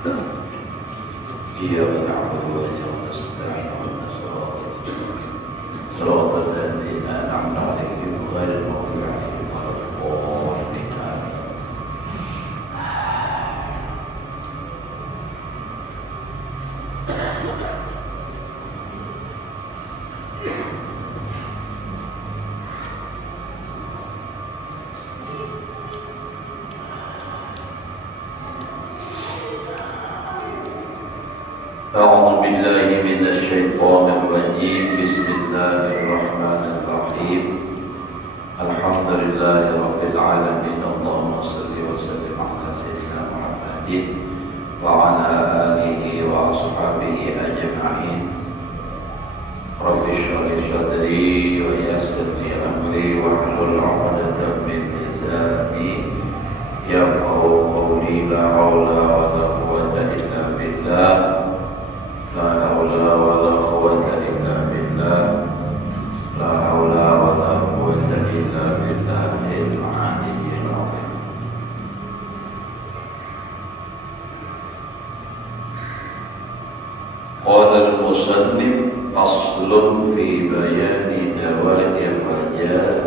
إياك نعبد وإياك نستعين اهدنا الصراط الذين أنعمت عليهم غير المغضوب عليهم ولا الضالين آمين. أعوذ بالله من الشيطان الرجيم. بسم الله الرحمن الرحيم. الحمد لله رب العالمين. اللهم صل وسلم على سيدنا محمد وعلى آله وأصحابه أجمعين. رب اشرح لي صدري ويسر لي أمري واحلل عقدة من لساني يفقهوا قولي. لا حول ولا قوة إلا بالله. لا حول ولا قوة إلا بالله. لا حول ولا قوة إلا بالله العلي العظيم. قال المصنف: فصل في بيان دواء الرجاء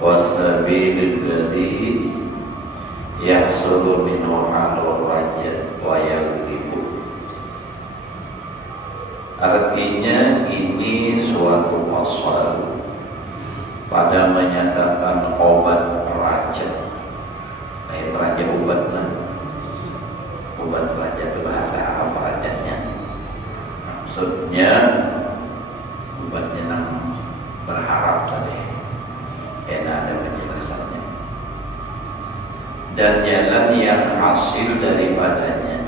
والسبيل الذي يحصل منه حال الرجاء ويغلب. Artinya ini suatu pasal pada menyatakan obat raja. Raja obat lah. Obat raja itu bahasa Arab rajanya. Maksudnya obatnya nang berharap tadi. Enak ada penjelasannya. Dan jalan yang hasil daripadanya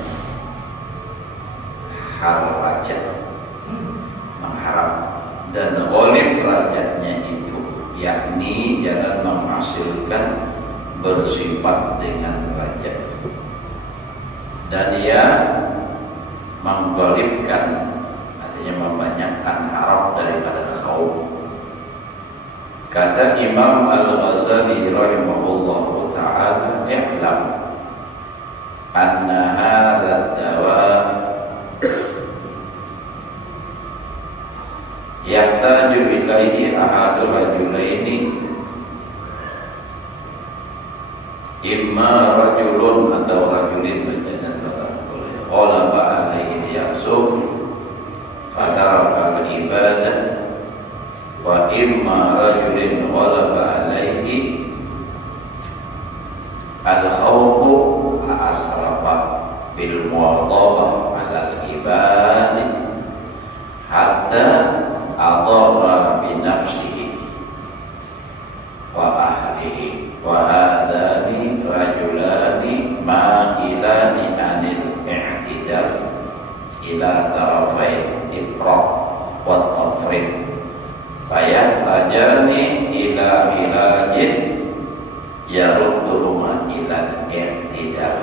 hal raja. Mengharap dan ghalib rajanya itu, yakni jalan menghasilkan bersifat dengan raja, dan ia mengghalibkan, artinya membanyakkan harap daripada khauf. Kata Imam Al-Ghazali rahimahullahu ta'ala: "I'lam anna hadha dawa yahtaju ilaihi ahadul rajulaini, imma rajulun atau rajulin bacanya boleh, ghalaba alaihi yasub fataraka ibadah, wa imma rajulin ghalaba alaihi al-khawfu asrafa bil muwadhabah ala al-ibadah hatta adarra bi nafsihi wa ahlihi, wa hadani rajulani ma'ilani anil i'tidal ila tarafain ifrat wa tafrid fayatajani ila ilajin yarudduhuma ila i'tidal."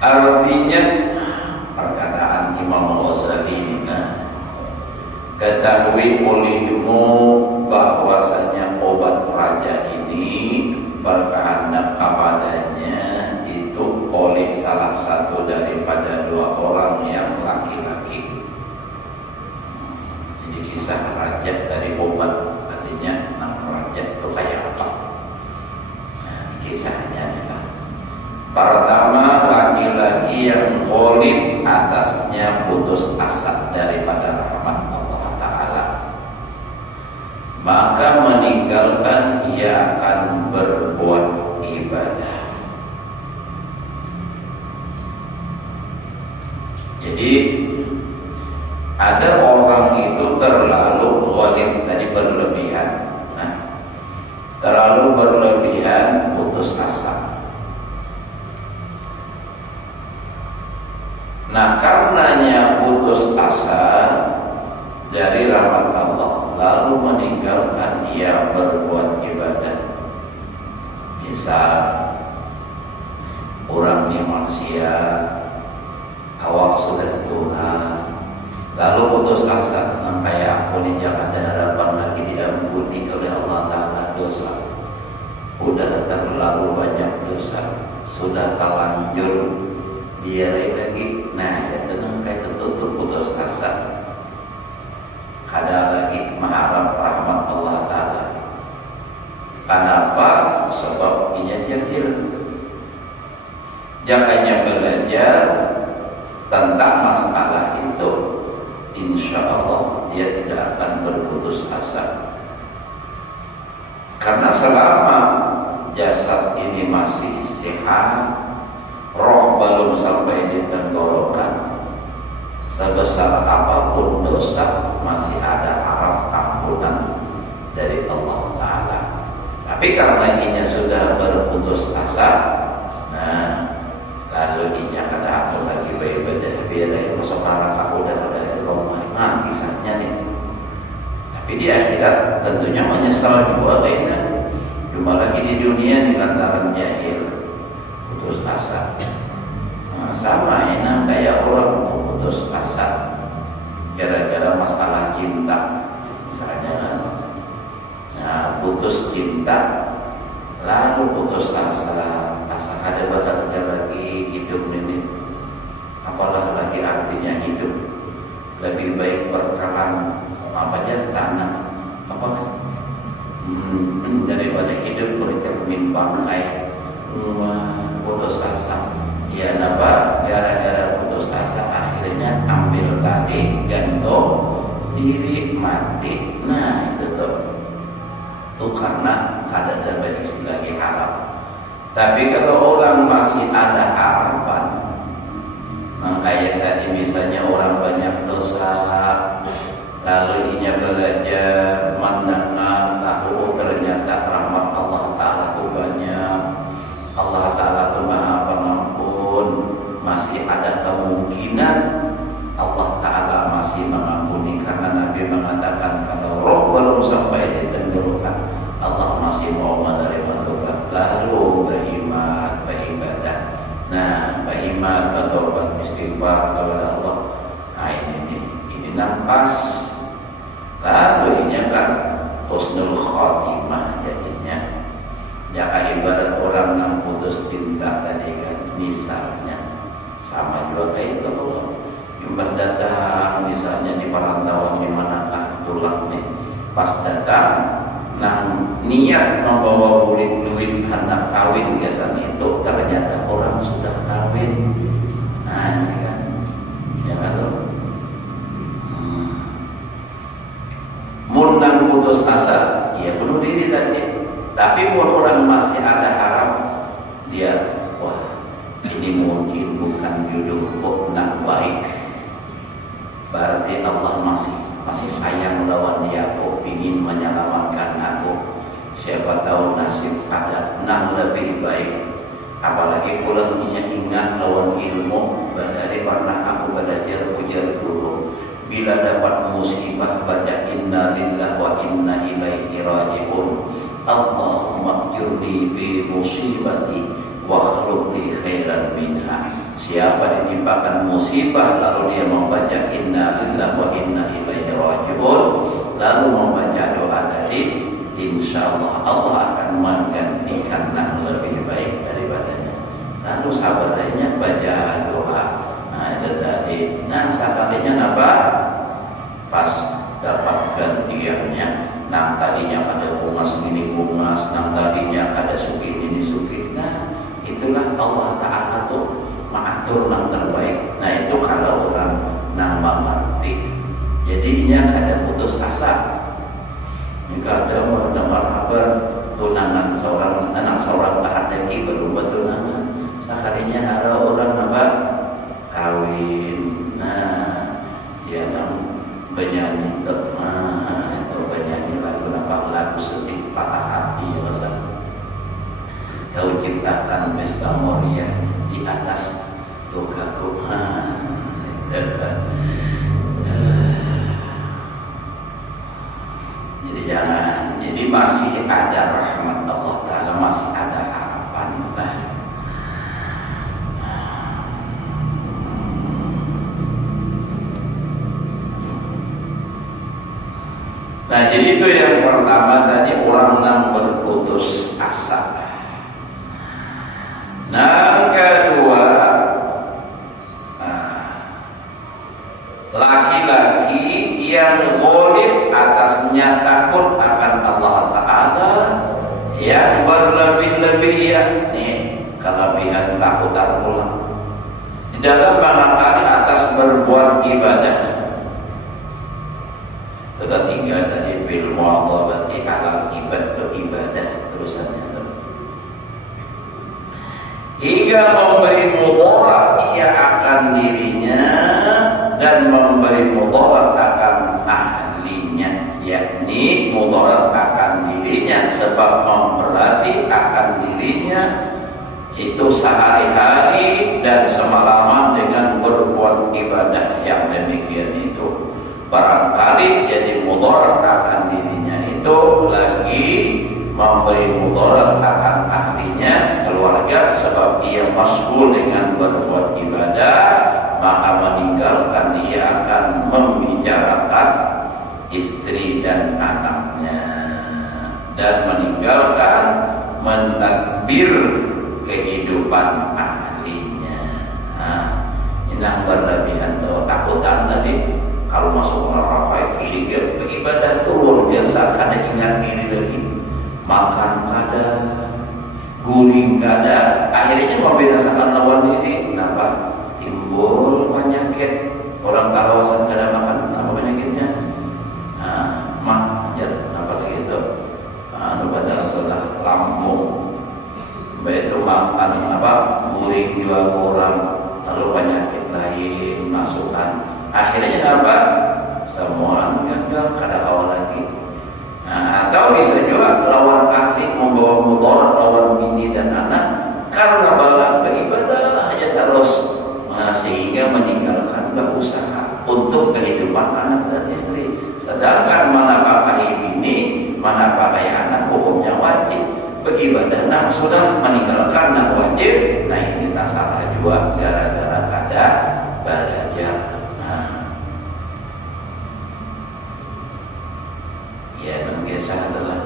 Artinya perkataan Imam Ghazali ini, ketahui olehmu bahwasanya obat raja ini berkehendak kepadanya itu oleh salah satu daripada dua orang yang laki-laki. Jadi kisah raja dari obat, artinya nama raja itu kayak apa? Kisahnya adalah pertama, laki-laki yang ghalib atasnya putus asa daripada rahmat Allah Ta'ala, maka meninggalkan ia akan berbuat ibadah. Jadi ada orang itu terlalu ghalib, tadi berlebihan, terlalu berlebihan putus asa. Nah, karenanya putus asa dari rahmat Allah, lalu meninggalkan ia berbuat ibadah. Misal orang ini maksiat, awak sudah Tuhan, lalu putus asa, kayak aku ini jangan ada harapan lagi diampuni oleh Allah Ta'ala dosa. sudah terlalu banyak dosa, sudah terlanjur biarin lagi. Nah, ya tenang kayak tertutup putus asa. Kada lagi mengharap rahmat Allah Ta'ala. Kenapa? Sebab ia jahil. Jangannya belajar tentang masalah itu, insya Allah dia tidak akan berputus asa. Karena selama jasad ini masih sehat, roh belum sampai di tenggorokan, sebesar apapun dosa masih ada harap ampunan dari Allah Ta'ala. Tapi karena inya sudah berputus asa, nah lalu inya kata aku lagi beribadah biar masuk arah aku dan udah rumah mati saatnya nih. Tapi di akhirat tentunya menyesal juga kayaknya. Cuma lagi di dunia di lantaran jahil, putus asa. Nah, sama enak kayak orang putus asa gara-gara masalah cinta. Misalnya nah, putus cinta lalu putus asa ada bakal lagi hidup ini, apalah lagi artinya hidup. Lebih baik berkelan apa aja tanah apa daripada hidup bercermin bangkai. Putus asa ya napa gara-gara putus asa akhirnya ambil tadi gantung diri mati. Nah itu tuh karena ada istilah harap. Tapi kalau orang masih ada harapan, kayak tadi misalnya orang banyak dosa, lalu ia belajar mendengar tahu ternyata rahmat Allah Ta'ala itu banyak, Allah Ta'ala itu maha pengampun, masih ada kemungkinan Allah Ta'ala masih mengampuni. Karena Nabi mengatakan kalau roh belum sampai di tenggorokan, Allah masih mau menerima tobat. Lalu beribadah. Nah, beriman, bertobat, istighfar kepada Allah. Nah ini nampas. Lalu ini kan husnul khotimah jadinya. Jika ibarat orang yang putus cinta tadi kan, misalnya sama juga kayak itu Allah. Jumlah datang misalnya di perantauan di manakah tulang nih, pas datang. Nah, niat membawa duit hendak kawin biasanya itu ternyata orang sudah kawin. Nah, ini kan, ya kalau munang putus asa, ya bunuh diri tadi. Tapi pun orang masih ada harap, dia wah ini mungkin bukan jodoh yang baik. Berarti Allah masih sayang lawan dia, kok ingin menyelamatkan aku. Siapa tahu nasib ada yang lebih baik. Apalagi pulang ingat lawan ilmu. Dari pernah aku belajar ujar dulu. Bila dapat musibah baca inna lillahi wa inna ilaihi raji'un. Allahumma ajurni fi musibati wa akhlifli khairan minha. Siapa ditimpakan musibah lalu dia membaca inna lillahi wa inna ilaihi raji'un, lalu membaca doa tadi, insyaallah Allah akan menggantikan yang lebih baik daripadanya. Lalu sahabatnya baca doa. Nah itu tadi. Nah sekalinya apa? Pas dapat gantiannya. Nah tadinya ada bungas ini bungas, nah tadinya ada suki ini suki. Nah itulah Allah Ta'ala tuh mengatur yang terbaik. Nah itu kalau orang nambah mati, jadinya ada putus asa. Jika ada mendengar kabar tunangan seorang anak seorang bahagia belum bertunangan, sekalinya ada orang nambah kawin. Nah dia nang penyanyi itu penyanyi lagu lagu sedih patah hati Allah. Kau ciptakan pesta moria di atas lukaku. Jadi jangan. Jadi masih ada rahmat Allah Ta'ala, masih ada harapan. Nah jadi itu yang pertama tadi, orang yang berputus asa. Nah, kedua, laki-laki yang ghalib atasnya takut akan Allah Ta'ala, yang berlebih-lebih ya, nih kelebihan takutan pula di dalam barangkali atas berbuat ibadah. Kita tinggal tadi bil mu'adhabati ala ibadah terusannya. Hingga memberi mudarat ia akan dirinya dan memberi mudarat akan ahlinya, yakni mudarat akan dirinya sebab memberati akan dirinya itu sehari-hari dan semalaman dengan berbuat ibadah yang demikian itu. Barangkali jadi mudarat akan dirinya itu lagi memberi mudarat akan ahlinya, keluarga, sebab ia mas'ul dengan berbuat ibadah, maka meninggalkan dia akan membicarakan istri dan anaknya dan meninggalkan mentadbir kehidupan ahlinya. Nah, ini yang berlebihan tuh takutan tadi. Kalau masuk neraka itu sehingga beribadah itu luar biasa, kada ingat diri lagi, makan kada, guling kada, akhirnya membinasakan lawan diri. Kenapa? Timbul penyakit. Orang kalawasan kada makan, apa penyakitnya? Mah, ya, kenapa begitu? Pada lambung. Itu makan apa? Guling dua orang, lalu penyakit lain masukkan. Akhirnya apa? Semua gagal, kada awal lagi. Nah, atau bisa juga lawan ahli membawa mudarat lawan bini dan anak karena bala beribadah aja terus, sehingga meninggalkan berusaha untuk kehidupan anak dan istri. Sedangkan menafkahi bini, menafkahi anak hukumnya wajib. Beribadah nak sudah meninggalkan nak wajib. Nah, ini tak salah juga gara-gara kada belajar. Ya, kisah adalah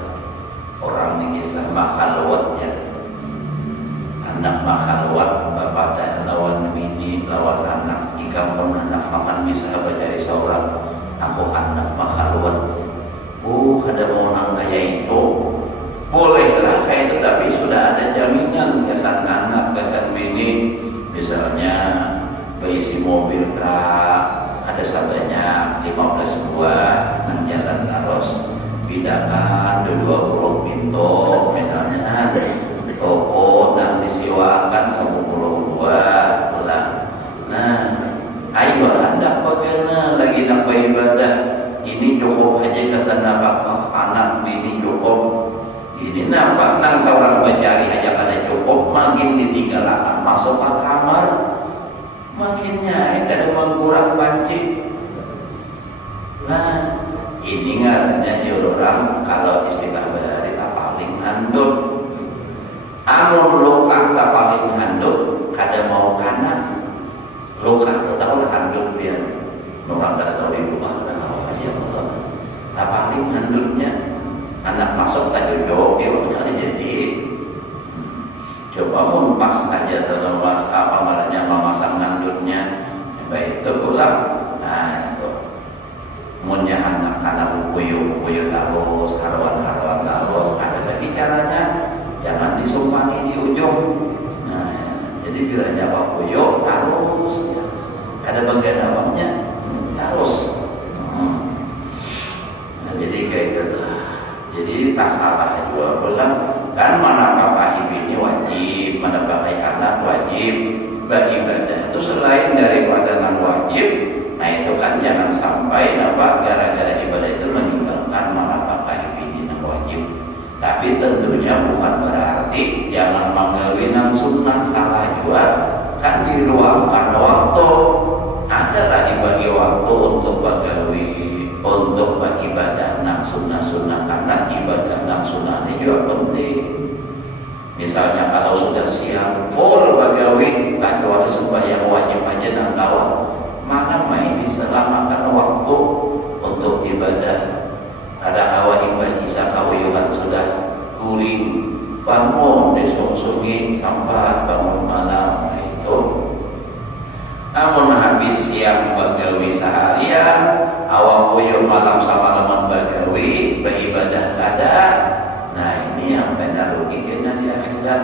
orang di kisah makhalwatnya, anak makhalwat, bapak dan lawan bini, lawan anak. Jika pernah nafkahan bisa dari seorang aku anak makhalwat. Ada orang kaya itu, bolehlah kayak itu, tapi sudah ada jaminan kesan anak, kesan bini. Misalnya berisi mobil truk, ada sabanya 15 buah, nah jalan terus. Pindahan 20 pintu misalnya, toko dan disiwakan 10 buah lah. Nah, ayo anda bagaimana lagi nak beribadah, ini cukup aja kesana bakal anak bini cukup. Ini nampak nang seorang mencari aja kada cukup, makin ditinggalkan masuk ke kamar, makinnya kada mengkurang banci. Nah, ini ngarannya orang kalau istilah bahari tak paling handuk. Amun lokah tak paling handuk, kada mau kanan. Lokah tu tahu lah handuk dia. Orang kada tahu di rumah, kada tahu aja Allah. Tak paling handuknya anak masuk tak jodoh, dia punya jadi. Coba mumpas aja terlepas apa namanya memasang handuknya, baik itu pulang. Nah, itu munnya anak-anak buyuk terus, harwan terus, ada lagi caranya, jangan disumpangi di ujung. Nah, jadi bila jawab buyuk terus, ada bagian awalnya terus. Nah, jadi kayak gitu. Jadi tak salah juga pulang. Kan menafkahi bini wajib, menafkahi anak wajib, beribadah itu selain daripada non wajib. Nah, itu kan jangan sampai nampak gara-gara ibadah itu meninggalkan menafkahi bini non wajib. Tapi tentunya bukan berarti jangan mengawin sunnah, salah juga. Kan diluangkan waktu, adalah dibagi waktu untuk bagawi, untuk beribadah nang sunnah-sunnah, karena ibadah nang sunnah ini juga penting. Misalnya kalau sudah siang full bagawi, kecuali sembahyang wajib aja nang kawal, maka main diselamatkan waktu untuk ibadah. Ada awal ibadah isa kawiyuhan sudah guling, bangun disungsungin sampah bangun malam itu. Namun habis siang bagawi seharian, awak puyuh malam samalaman bagawi beribadah kada. Nah ini yang kena rugi kena di akhirat.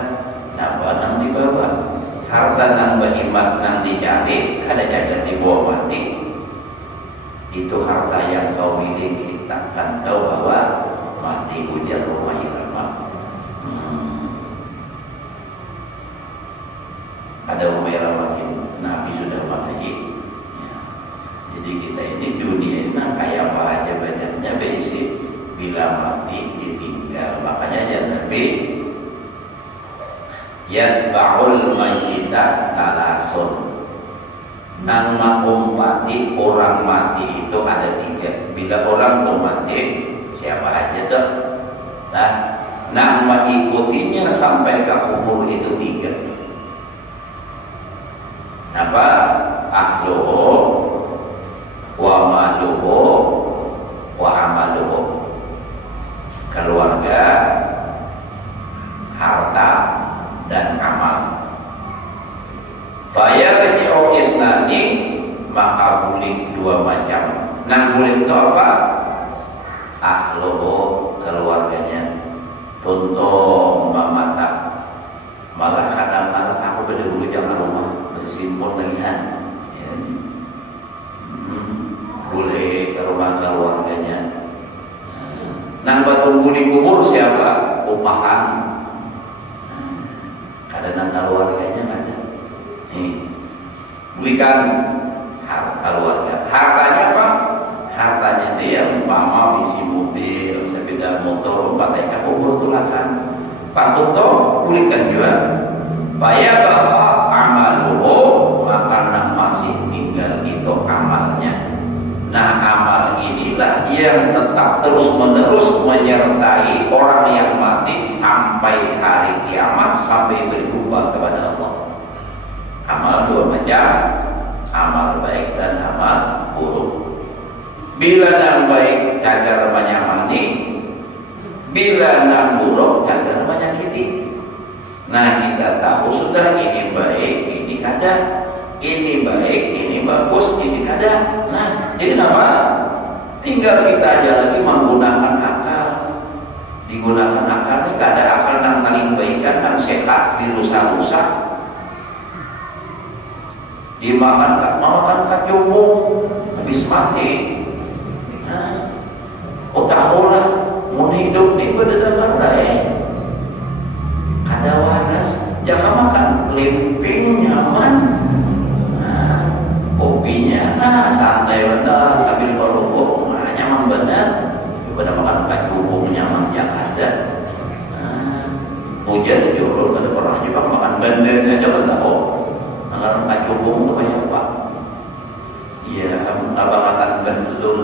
Napa nang dibawa? Harta nang berhemat nang dicari kada jaga dibawa mati. Itu harta yang kau miliki takkan kau bawa mati ujar rumah irama. Ada rumah irama Nabi sudah mati. Jadi kita ini dunia ini kayak apa aja banyaknya berisi bila mati ditinggal. Makanya aja Nabi yatba'ul mayyita salasun. Nang umpati orang mati itu ada 3. Bila orang tuh mati, siapa aja tuh? Nah, nang mengikutinya sampai ke kubur itu 3. Apa? Ahluhu wa maluhu wa amaluhu. Keluarga, harta dan amal. Fayarji'u isnani, maka bulik 2 macam. Nang bulik itu apa? Ahluhu, keluarganya. Tuntung mamata. Malah kadang-kadang aku berdua jangan rumah masih simpon lagi kan. Ya. Boleh ke rumah keluarganya. Nang batunggu di kubur siapa? Upahan. Kadang keluarganya ada. Nih, belikan keluarga. Hartanya apa? Hartanya dia umpama isi mobil, sepeda motor, patahnya kubur tulakan. Pas tutup, pulihkan juga. Faya baqa amaluhu, maka nang masih tinggal itu amalnya. Nah amal inilah yang tetap terus menerus menyertai orang yang mati sampai hari kiamat, sampai berjumpa kepada Allah. Amal 2 macam, amal baik dan amal buruk. Bila nang baik cagar menyamani, bila nang buruk cagar menyakiti. Nah kita tahu sudah ini baik, ini kada. Ini baik, ini bagus, ini kada. Nah jadi apa? Tinggal kita aja lagi menggunakan akal. Digunakan akal ini kada akal nang saling baikan, nang sehat, dirusak-rusak. Dimakan kacubung habis mati. Nah, tahu lah mau hidup ni berdedaman ada waras. Jangan makan lempeng nyaman. Nah, kopinya santai benar sambil berhubung. Nah, nyaman benar. Daripada makan kacubung nyaman Jakarta. Nah, hujan jauh ada orang Jepang makan bendanya aja kan tahu. Ngarang kacubung itu banyak Pak. Iya, abang-abangan betul.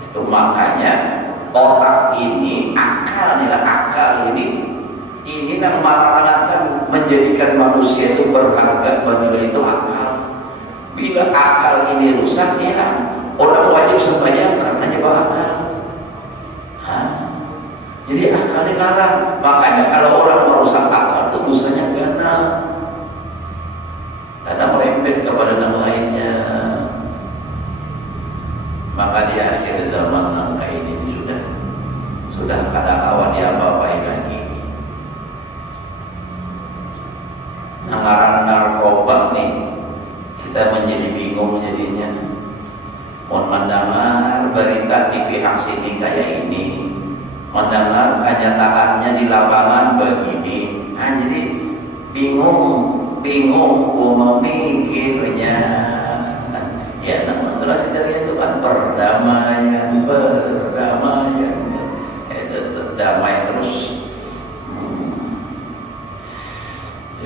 Itu makanya otak ini, akal ini yang akan menjadikan manusia itu berharga bernilai itu akal. Bila akal ini rusak ya orang wajib sembahyang karena nyoba akal. Jadi akal ini larang. Makanya kalau orang merusak akal itu dosanya ganal. Karena merembet kepada yang lainnya. Maka di akhir zaman nangka ini sudah kada kawan dia apa-apain lagi. Nangaran narkoba nih kita menjadi bingung jadinya. Mohon mendengar berita di pihak sini kayak ini, mendengar kenyataannya di lapangan begini. Nah, jadi bingung memikirnya. Ya namun terus dari itu kan perdamaian itu damai terus.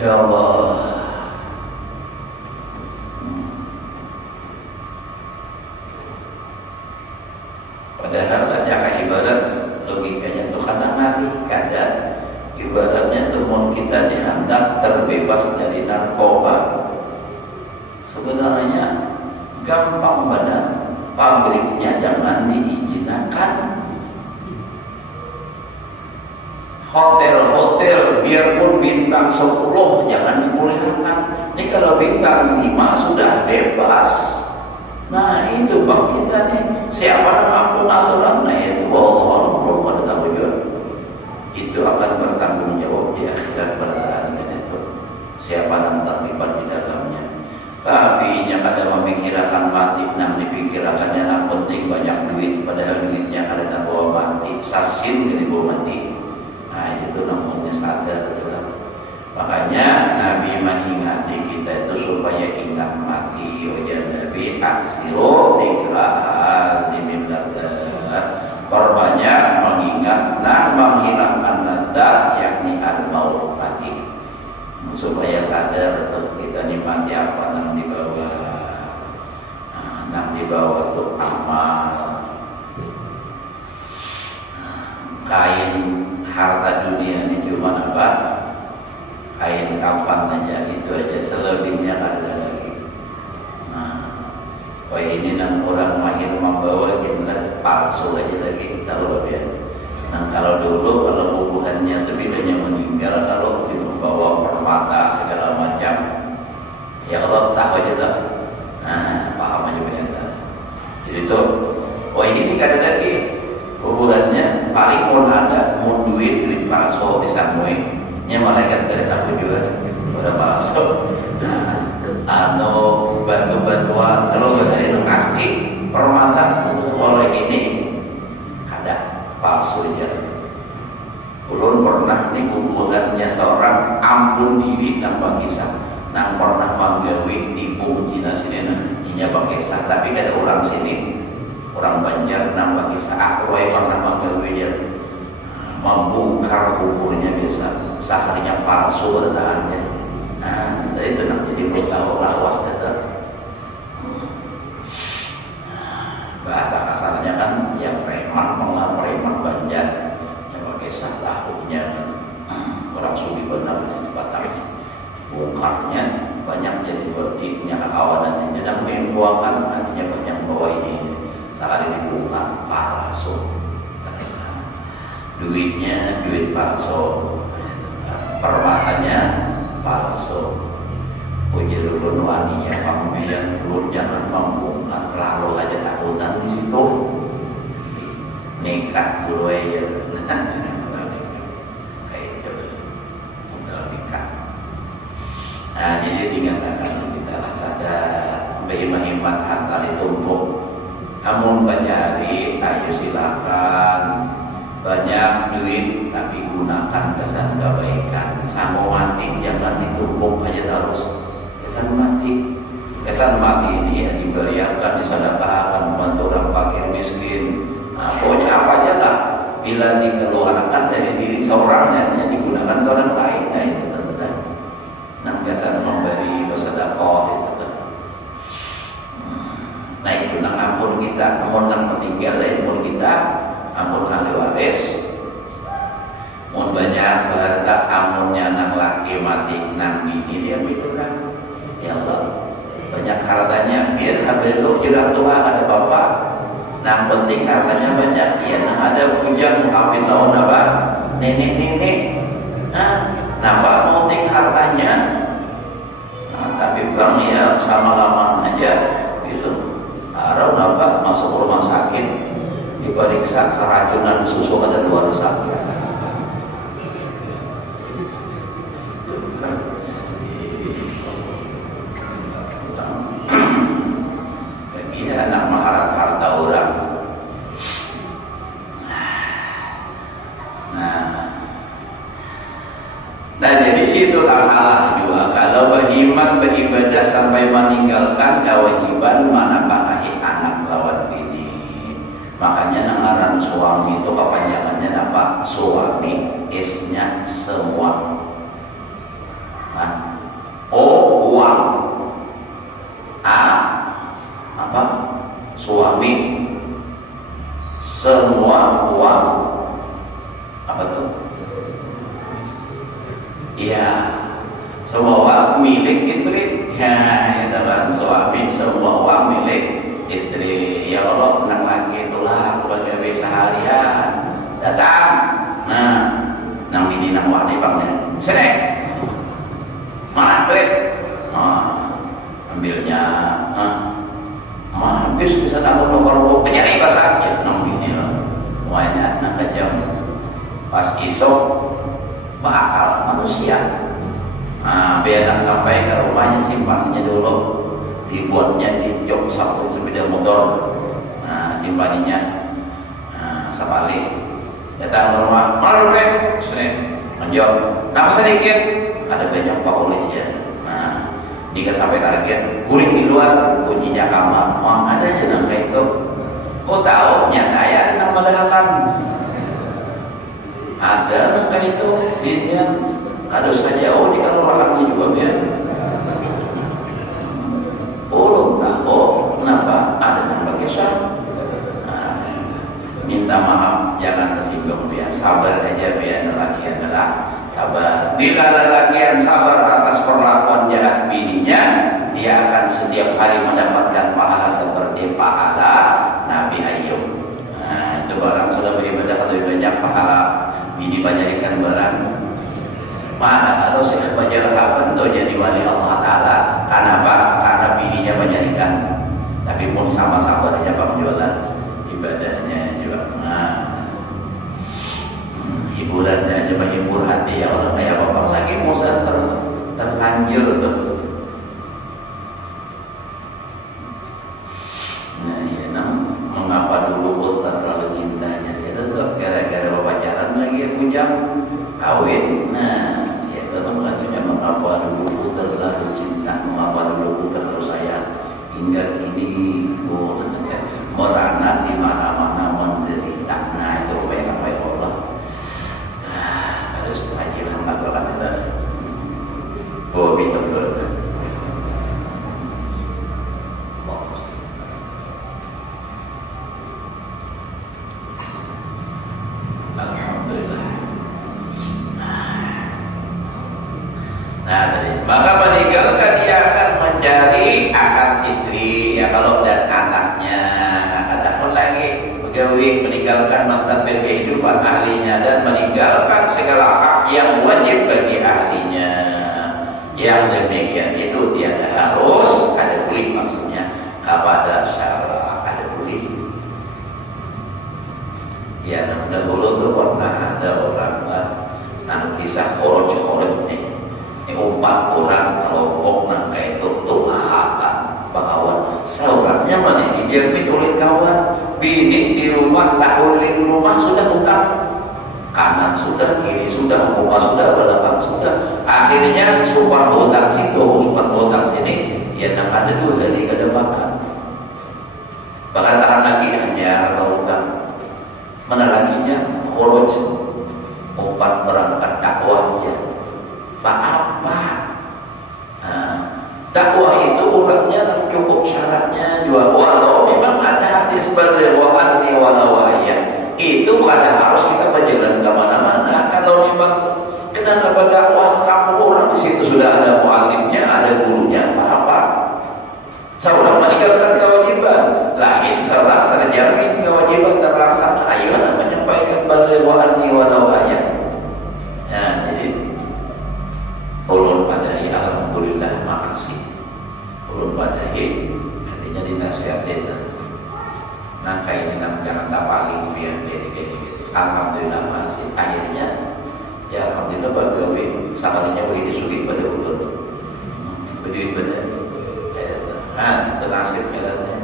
Ya Allah. Padahal ada ibarat logikanya itu kadang mati kadang ibaratnya temuan kita dihendak terbebas dari narkoba. Sebenarnya gampang benar, pabriknya jangan diizinkan. Hotel-hotel biarpun bintang 10 jangan dibolehkan. Ini kalau bintang 5 sudah bebas. Nah itu bang kita nih. Siapa yang mampu aturan? Nah itu Allah belum pada tahu juga. Itu akan bertanggung jawab di akhirat pertahanan itu. Siapa yang terlibat di dalamnya. Tapi yang ada memikirkan mati, nang dipikirkannya yang penting banyak duit, padahal duitnya ada bawa mati, sasin jadi bawa mati. Nah itu namanya sadar betul. Makanya Nabi mengingati kita itu supaya ingat mati. Wajan Nabi aksiru dikra'at dimilladar. Perbanyak mengingat dan menghilangkan ladar yakni al-maut mati. Supaya sadar betul kita nikmati apa yang dibawa. Yang dibawa itu amal. Kain harta dunia ini cuma apa? Kain kapan aja, itu aja, selebihnya ada lagi. Nah, oh ini nang orang mahir membawa jumlah palsu aja lagi, tahu lebih ya. Nah kalau dulu kalau hubungannya itu bedanya meninggal, kalau membawa permata segala macam, ya kalau tahu aja tak, nah paham aja biasa. Jadi itu, oh ini tidak ada lagi. Hubungannya paling pun ada mau duit palsu disamui nya malaikat tidak tahu juga udah palsu. Atau batu-batuan kalau batu itu asli permata oleh ini ada palsu aja. Ulun pernah nih hubungannya seorang ampun diri tanpa kisah nang pernah menggawi di Cina sini nya pakai kisah tapi ada orang sini orang Banjar nambah kisah aku pernah menggawi dia membongkar kuburnya biasa saharinya palsu bertahannya. Nah itu nak jadi bertahu lawas datang. Bahasa kasarnya kan yang preman mengelah preman Banjar yang pakai sah tahunya kan. Orang sugi benar di Batam bongkarnya banyak jadi beriknya kawanan dan membuangkan artinya banyak bawa ini sehari dibongkar palsu. Duitnya duit palsu, permatanya palsu. Puji ulun waninya pambian ulun jangan membongkar lalu aja takutan di situ. Nikah dulu aja. Nikah. Nah jadi dikatakan kita sadar berhemat harta ditumpuk. Namun mencari, ayo silakan. Banyak duit tapi gunakan kesan kebaikan. Sama mati jangan ditumpuk aja terus. Kesan mati ini ya diberiakan, disedekahkan, membantu orang fakir miskin. Nah, pokoknya apa aja lah. Bila dikeluarkan dari diri seorang nantinya digunakan ke orang lain. Nah itu tersedar. Nah kesan memberi bersedekah itu. Nah itu nang ampun kita, namun nang meninggal ampun kita, ampun ahli waris. Mun banyak harta amunnya nang laki mati nang bini dia gitu kan. Ya Allah, banyak hartanya biar habelu jiran tua ada bapak. Nang penting hartanya banyak, ya nang ada bujang kawin lawan apa? Nenek. Nah, nambah penting hartanya. Nah, tapi bang ya sama lama aja gitu. Arau nambah masuk rumah sakit diperiksa keracunan susu ada luar sakit. Iya nak harta orang. Nah jadi itulah salah juga kalau berhimat beribadah sampai meninggalkan kewajiban menafkahi anak lawan bini. Makanya nangaran suami itu kepanjangannya apa? Suami isnya semua. Nah, O uang, A apa? Suami semua uang apa tuh? Iya, semua uang milik istri. Ya, itu kan suami semua uang milik istri. Ya Allah, nang lagi itulah pegawai seharian datang. Nah, nang wah nih bangnya sini mana duit ambilnya habis bisa tahu nomor pencari pasarnya ini loh wanya nak jam pas isok bakal manusia biar sampai ke rumahnya simpannya dulu dibuatnya di jok satu sepeda motor simpaninya sebalik datang ke rumah malu deh sini menjawab nama sedikit ada banyak pak olehnya jika sampai target guring di luar kuncinya kamar ada aja nama itu tahu nyata ya ada nama dahakan ada nama itu dia kado saja di kelurahannya juga biar belum tahu kenapa ada nama kisah minta maaf jangan tersinggung biar sabar aja biar lelaki adalah sabar. Bila lelaki yang sabar atas perlakuan jahat bininya, dia akan setiap hari mendapatkan pahala seperti pahala Nabi Ayub. Itu barang sudah beribadah lebih banyak pahala bini banyakkan barang. Mana kalau saya baca hapan tuh jadi wali Allah Taala. Kenapa? Karena bininya banyakkan. Tapi pun sama sabarnya Bang Jola ibadahnya juga. Hiburannya aja menghibur hati ya Allah kayak apa lagi mau terlanjur tuh. Mengapa dulu tak terlalu cintanya dia tetap gara-gara pacaran lagi bujang kawin. Ya tetap lagunya mengapa dulu terlalu cinta, mengapa dulu terlalu sayang hingga kini merana di mana-mana menderita. Itu baik-baik Allah. Harus tajil melakukan itu. Betul. Alhamdulillah. Maka meninggalkan dia akan mencari akan istri ya kalau dan anaknya. Ada pun lagi pegawai meninggalkan mentadbir kehidupan ahlinya dan meninggalkan segala hak yang wajib bagi ahlinya. Yang demikian itu tiada harus ada boleh maksudnya kepada syarat ada boleh. Ya dahulu tuh pernah ada orang kisah koroj nih. Ini 4 orang kelompok kayak itu bahwa seorangnya mana dijamin oleh kawan bini di rumah tak boleh di rumah sudah bukan kanan sudah kiri sudah muka sudah belakang sudah akhirnya super botak sini ya ada 2 hari kada makan bahkan tahan lagi hanya lautan mana laginya koroj 4 berangkat dakwahnya apa dakwah itu orangnya cukup syaratnya juga walau memang ada hadis berlewaan di walawaya itu kada harus kita berjalan ke mana-mana kalau memang kita dapat dakwah kamu orang di situ sudah ada muallimnya ada gurunya apa seorang meninggalkan kewajiban lain seorang terjamin kewajiban terlaksana ayo menyampaikan berlewaan di walawaya jadi ulun padahi alhamdulillah makasih ulun padahi artinya dinasihatin nangka ini jangan tak paling biar gini alhamdulillah makasih akhirnya ya alhamdulillah bagi sabarinya begini sugi pada ulun berdiri pada itu nasib jalannya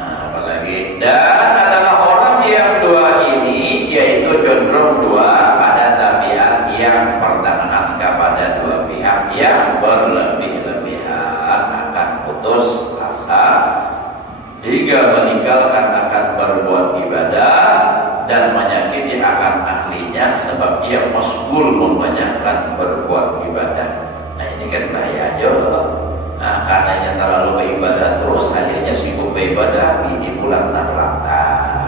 apalagi dan adalah orang yang 2 ini yaitu cenderung 2 pada tabiat yang pertengahan kepada 2 pihak yang berlebih-lebihan akan putus asa hingga meninggalkan akan berbuat ibadah dan menyakiti akan ahlinya sebab ia masgul membanyakkan berbuat ibadah. Nah ini kan bahaya aja loh. Nah karenanya terlalu beribadah terus akhirnya sibuk beribadah ini pulang terlantar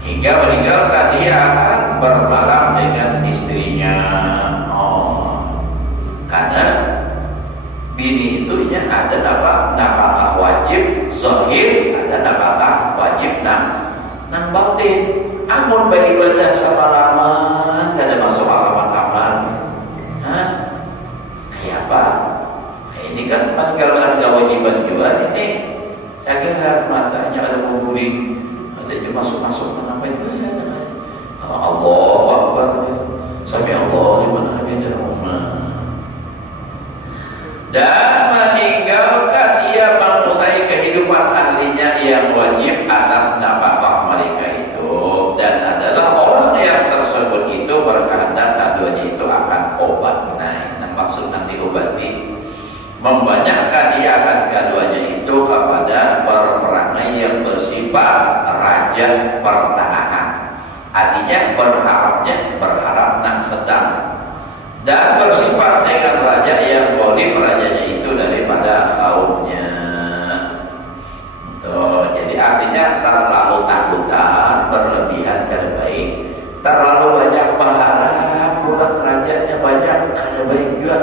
hingga meninggalkan dia akan bermalam dengan istrinya. Karena bini itu ada nafkah wajib zahir, ada nafkah wajib nan batin. Amun beribadah semalaman kada masuk kamar. Kayak apa? Ini kan meninggalkan kewajiban juga nih. Jaga matanya ada kuburin, ada je masuk kenapa itu? Allah Akbar. Sampai Allah di mana ada rumah. Dan meninggalkan ia mengusai kehidupan ahlinya yang wajib atas nafkah mereka itu, dan adalah orang yang tersebut itu berkehendak keduanya itu akan obat naik. Nah, maksud nanti obati membanyakkan ia akan keduanya itu kepada perangai yang bersifat raja pertengahan. Artinya berharap nak sedang, dan bersifat dengan raja yang boleh rajanya itu daripada kaumnya. Tuh, jadi artinya terlalu takutan berlebihan kada baik, terlalu banyak berharap pulang rajanya banyak kada baik juga.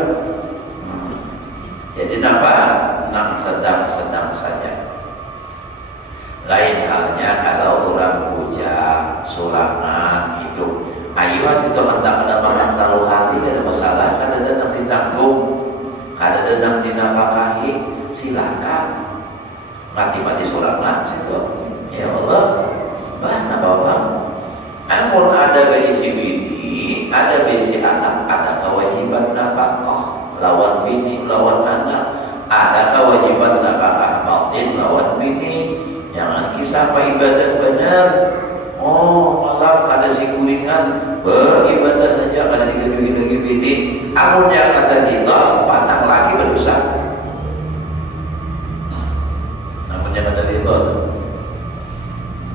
Jadi nang sedang-sedang saja. Lain halnya kalau orang puja sulangan hidup. Ayo itu hendak makan taruh hati ada masalah, kada datang ditanggung, kada datang dinafkahi, silakan. Mati-mati sulangan situ. Ya Allah, mana bawa? Amun ada beisi bini, ada beisi anak, ada kewajiban nafkah. Lawan bini, lawan anak, ada kewajiban nafkah batin lawan bini. Jangan kisah apa ibadah benar. Oh, malam ada si kuningan beribadah saja kada digaduhin lagi bini. Amun yang ada di Allah, patang lagi berdosa. Amun yang ada di Allah.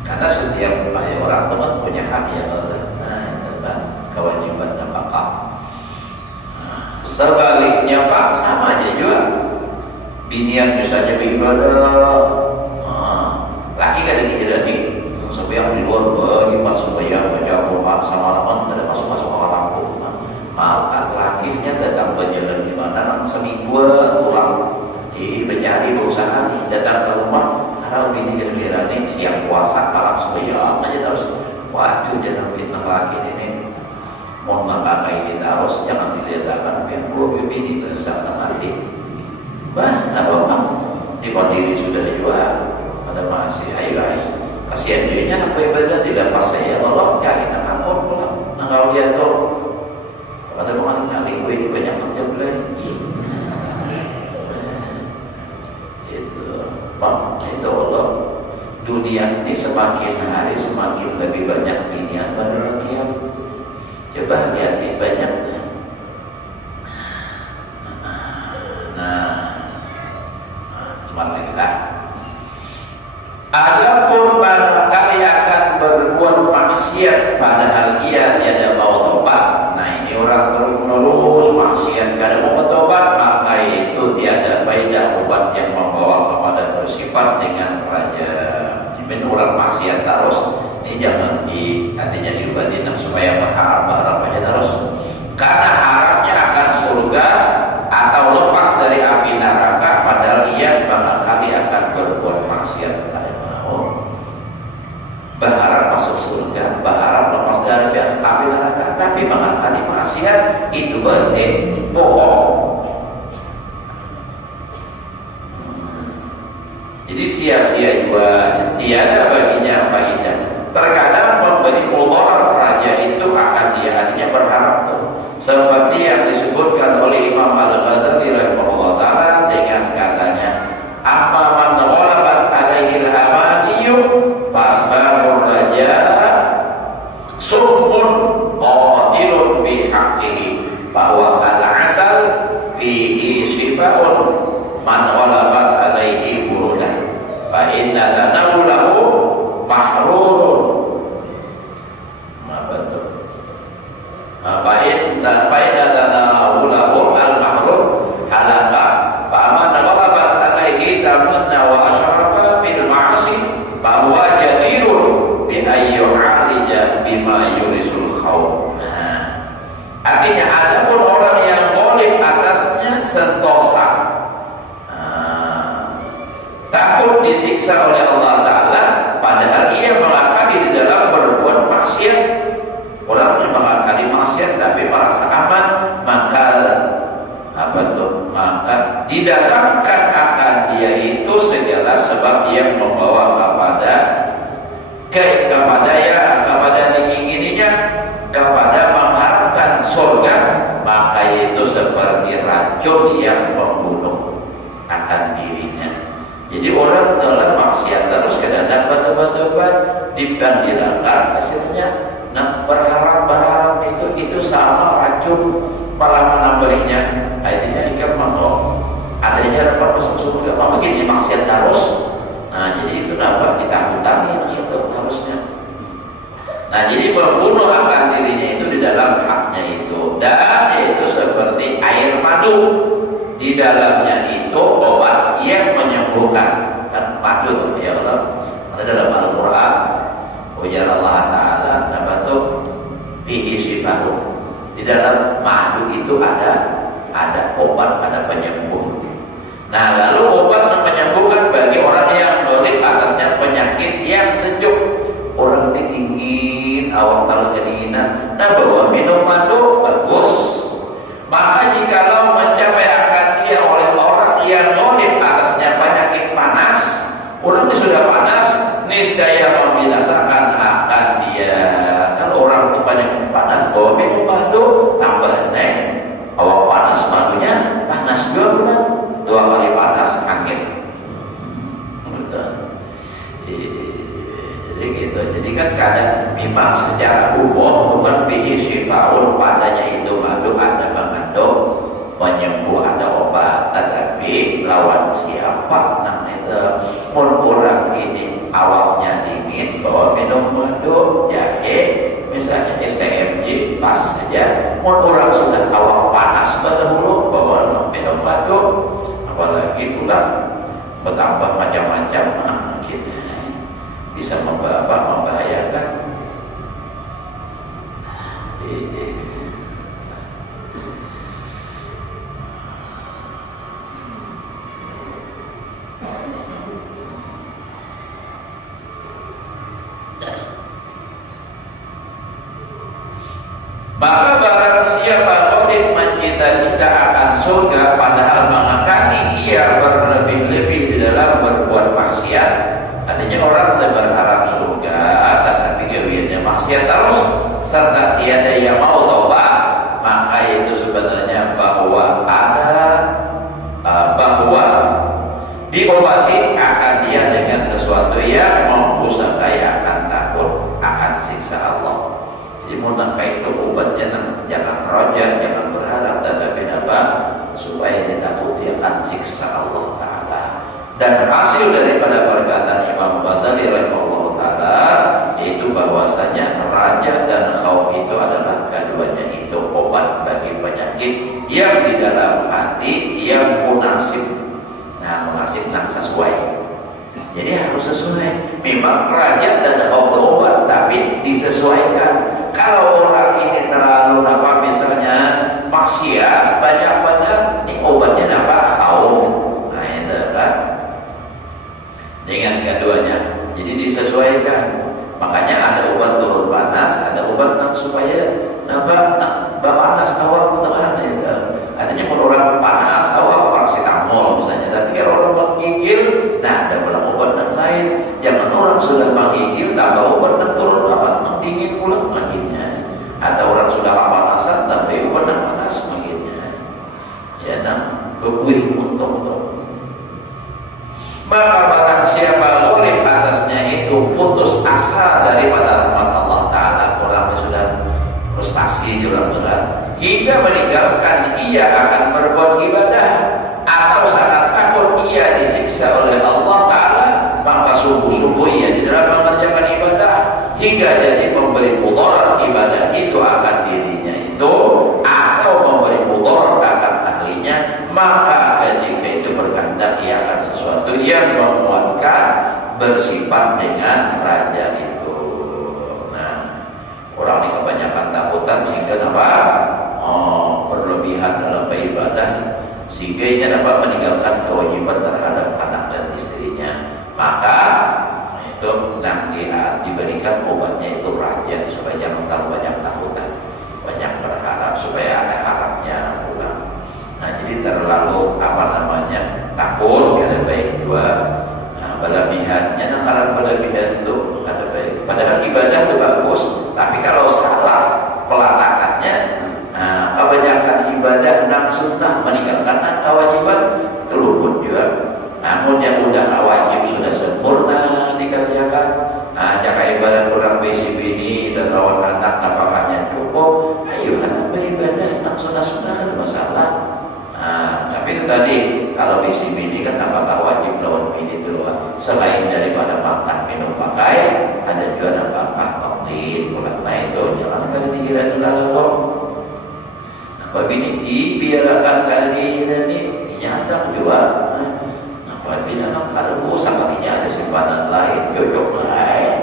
Karena setiap orang teman punya hak ya Allah. Nah, itu kan kewajiban nafkah. Sebaliknya Pak, sama aja juga. Binian misalnya beribadah, laki kada dihirani, sampai yang di luar beribadah supaya baca Quran sama lawan kada masuk orang rumah. Makan lakinya datang berjalan di mana nang seminggu orang mencari berusaha nih datang ke rumah. Kalau bini kada dihirani siang puasa malam supaya aja terus wajib jangan fitnah laki ini. Mohon maaf ini harus jangan diletakkan yang dua bini bersama nanti. Bah, apa di kondisi sudah jual, ada masih hai. Kasihan dia nak ibadah dilepas saya Allah cari nak ampun pula. Nak kalau dia tu, ada orang cari gue banyak macam lagi. Itu, bang, itu Allah. Dunia ini semakin hari semakin lebih banyak pilihan pada rakyat. Coba lihat ini banyaknya. Cuma lagi lah. Adapun barangkali akan berbuat maksiat padahal ia tiada mau tobat. Nah ini orang terus maksiat kada mau bertobat, maka itu tiada faedah obat yang membawa kepada bersifat dengan raja. Jadi orang maksiat terus. Ini jangan artinya diubah supaya berharap aja terus. Karena harapnya akan surga atau lepas dari api neraka, padahal ia barangkali akan berbuat maksiat pada mau. Berharap masuk surga, berharap lepas dari api neraka, tapi barangkali maksiat itu berarti bohong. Jadi sia-sia juga, tiada baginya faedah. Terkadang memberi mudarat raja itu akan dia artinya berharap tuh. Seperti yang disebutkan oleh Imam Al-Ghazali rahimahullah ta'ala dengan katanya, amma man ghalabat alaihi al-amaniyu fasbahur raja summun qatilun bihaqqihi, bahwa kal-asal fihi shifaun man ghalabat alaihi burudah fa inna tanawulahu mahrurun. Apa itu? Fa'inna tanawulahu al-mahrur halaka fa'aman ghalabat alaihi tamanna wa asyarafa fil ma'asi bahwa jadirun bi ayyu'alija bima yurisul khawf. Artinya adapun orang yang ghalib atasnya sentosa, takut disiksa oleh Allah Ta'ala, padahal ia sebab yang membawa kepada diingininya, kepada mengharapkan surga, maka itu seperti racun yang membunuh akan dirinya. Jadi orang dalam maksiat terus kadang-kadang betul-betul dilanggar, hasilnya berharap itu sama racun malah menambahinya. Akhirnya ikan mau adanya dapat masuk surga, apa begini maksiat terus. Nah, jadi itu dapat kita utangin itu harusnya. Nah, jadi membunuh akan dirinya itu di dalam haknya itu, dan itu seperti air madu, di dalamnya itu obat yang menyembuhkan. Kan madu ya Allah, ada dalam Al-Quran, ujar Allah Taala, nabatu fihi shifaa'un. Di dalam madu itu ada obat, ada penyembuh. Nah, lalu obat yang menyembuhkan bagi orang yang dolim atasnya penyakit yang sejuk. Orang ini dingin, awak kalau kedinginan, nah bawa minum madu bagus. Maka jikalau mencapai akan dia oleh orang yang dolim atasnya penyakit panas, orang ini sudah panas, niscaya membinasakan akan dia. Kalau orang itu penyakit panas, bawa minum madu, tambah awak panas madunya, panas juga bukan? 2 kali panas angin. Jadi gitu. Jadi kan kadang memang secara umum bihi shifaa'un, padanya itu madu ada mengandung penyembuh, ada obat. Tetapi lawan siapa? Nah itu orang ini awalnya dingin, bawa minum madu, jahe, misalnya STMJ pas saja. Orang sudah awal panas berdahulu, bawa minum madu, apalagi pula bertambah macam-macam, mungkin bisa membahayakan. Maka barang siapa dolim mencita-cita akan surga padahal mengakani ia berlebih-lebih di dalam berbuat maksiat, artinya orang tidak berharap surga tetapi gawiannya maksiat terus serta tiada yang mau taubat, maka itu sebenarnya bahwa diobati akan dia dengan sesuatu yang membusakai akan takut akan siksa Allah. Jadi maka itu obatnya jangan roja, jangan berharap, tetapi apa? Supaya ditakuti akan siksa Allah Ta'ala. Dan hasil daripada perkataan Imam Ghazali rahimahullah Ta'ala yaitu bahwasanya raja dan khauf itu adalah keduanya itu obat bagi penyakit yang di dalam hati yang munasib. Nah, munasib sesuai. Jadi harus sesuai. Memang raja dan khauf obat, tapi disesuaikan. Kalau orang ini terlalu misalnya maksiat banyak-banyak, ini obatnya khauf. Nah, itu kan dengan keduanya. Jadi disesuaikan. Makanya ada obat turun panas, ada obat supaya panas awal tahan itu. Artinya kalau orang panas awal paracetamol misalnya, tapi kalau orang menggigil, nah ada obat yang lain. Jangan orang sudah menggigil tambah obat yang turun mendingin pula manginnya. Atau orang sudah kepanasan tambah obat yang panas manginnya. Ya, bebuih untuk. Maka barang siapa ghalib atasnya itu putus asa daripada rahmat Allah Ta'ala, orang sudah frustasi juga berat, hingga meninggalkan ia akan berbuat ibadah atau sangat takut ia disiksa oleh Allah Ta'ala, maka sungguh-sungguh ia di dalam mengerjakan ibadah hingga jadi memberi mudarat ibadah itu akan dirinya itu atau memberi mudarat akan ahlinya, maka jika itu berkehendak ia akan sesuatu yang menguatkan bersifat dengan raja itu. Nah, orang ini kebanyakan takutan sehingga berlebihan dalam beribadah sehingga ia dapat meninggalkan kewajiban terhadap anak dan istrinya. Maka itu diberikan obatnya itu raja supaya jangan terlalu banyak takutan, banyak berharap supaya ada harapnya pulang. Nah, jadi terlalu takut karena baik dua. Nah, berlebihannya nang berlebihan itu ada baik. Padahal ibadah itu bagus, tapi kalau salah pelanakannya, kebanyakan ibadah nang sunnah meninggalkan nang kewajiban itu luput juga. Namun yang udah wajib sudah sempurna dikerjakan. Jika ibadah kurang bisi bini dan lawan anak napakahnya cukup, ayo anak beribadah nang sunnah-sunnah kan masalah. Tapi itu tadi kalau bisi bini kan apakah wajib lawan bini itu selain daripada makan minum pakai, ada juga nafkah fakir kurang itu jangan kada dikira lalu. Apa bini dibiarkan kada dikira ni nyata juga. Apabila nak kada usah kakinya ada simpanan lain, cocok lain.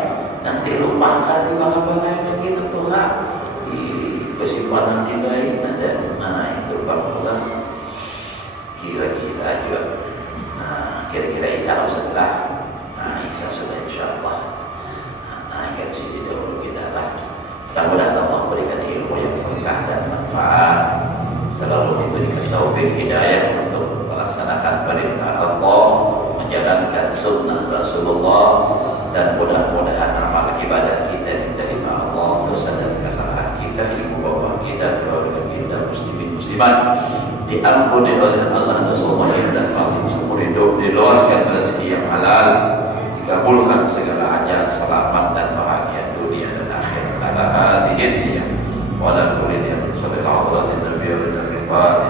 Nanti rumah kada dibagai-bagai gitu tuh lah. Di simpanan di lain ada. Itu bang kira-kira juga. Kira-kira Isa setelah Isa sudah insyaallah. Kita sini dahulu kita lah. Mudah-mudahan Allah berikan ilmu yang berkah dan manfaat. Selalu diberikan taufik hidayah untuk melaksanakan perintah Allah, menjalankan sunnah Rasulullah, dan mudah-mudahan amal ibadah kita diterima Allah, dosa dan kesalahan kita, ibu bapa kita, keluarga kita, muslimin muslimat diampuni oleh Allah Subhanahu dan paling seumur hidup, diluaskan rezeki yang halal, dikabulkan segala hajat, selamat dan bahagia dunia dan akhirat. Ala hadihin wala kulli sallallahu alaihi wa sallam.